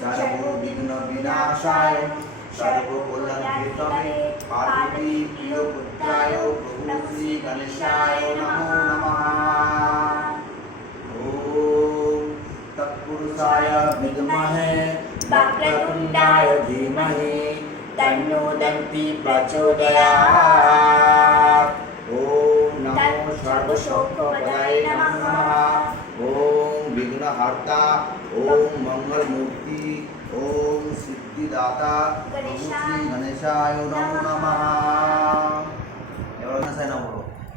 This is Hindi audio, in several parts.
सर्वविघ्न विनाशाय सर्वकुलनिधये पार्वती प्रियपुत्राय प्रभु श्री गणेशाय नमो नमः। ओम तत्पुरुषाय विद्महे वक्रतुंडाय धीमहि तन्नो दन्ति प्रचोदयात्। ओम नमो सर्वशोकपदाय नमः। ओम विघ्नहर्ता ओम मंगलमूर्ति ओम सिद्धिदाता प्रभु श्री गणेशाय नमो नमः। गणेशाय नमो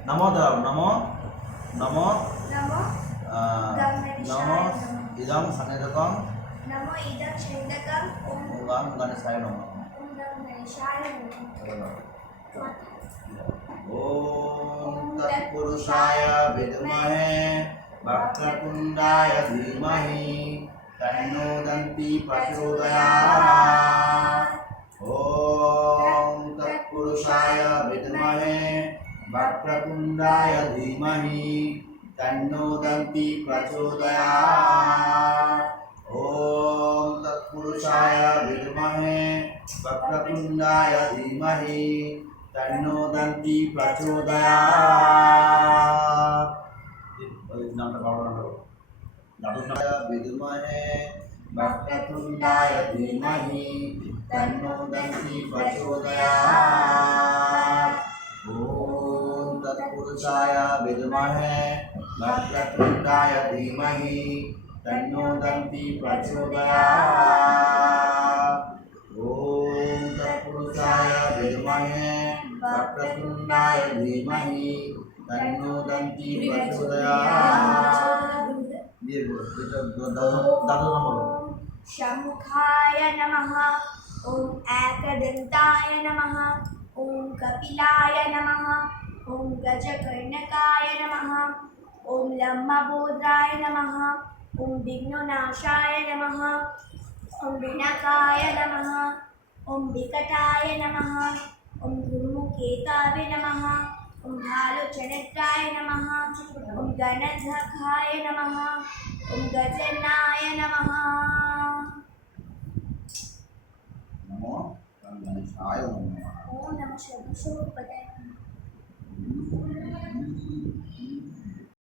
नमो नमो नमो नमो इदं सन्निधकं नमो इदं छन्दकं ओम गणेशाय नमः। ओम गणेशाय नमः। ओम तत्पुरुषाय विद्महे वक्रतुंडाय धीमहि तन्नो दन्ति प्रचोदयात्। ओम तत्पुरुषाय विद्महे वक्रतुंडाय धीमहि तन्नो दन्ति प्रचोदयात्। ओम तत्पुरुषाय विद्महे वक्रतुंडाय धीमहि तन्नो दन्ति प्रचोदयात्। विद्महे वक्रतुंडाय धीमहि तन्नो दन्ति प्रचोदयात्। ओम तत्पुरुषाय विद्महे वक्रतुंडाय धीमहि तन्नो दन्ति प्रचोदयात्। ओम तत्पुरुषाय विद्महे वक्रतुंडाय धीमहि तन्नो दन्ति प्रचोदयात्। ये दादू शमुखाय नमः। ओम एकदन्ताय नमः। ओम कपिलाय नमः। ओम गजकर्णकाय नमः। ओम लंबोदराय नमः। ओम विघ्ननाशाय नमः। ओम विनायकाय नमः। ओम विकटाय नमः। ओम धूमकेतावे नमः। ओम भालुचरित्राय नमः। ओम गणधखाय नमः। ओम गजनाय नमः। नमो गणेशाय नमः। ओम नमः सर्वशोकपदाय नमः।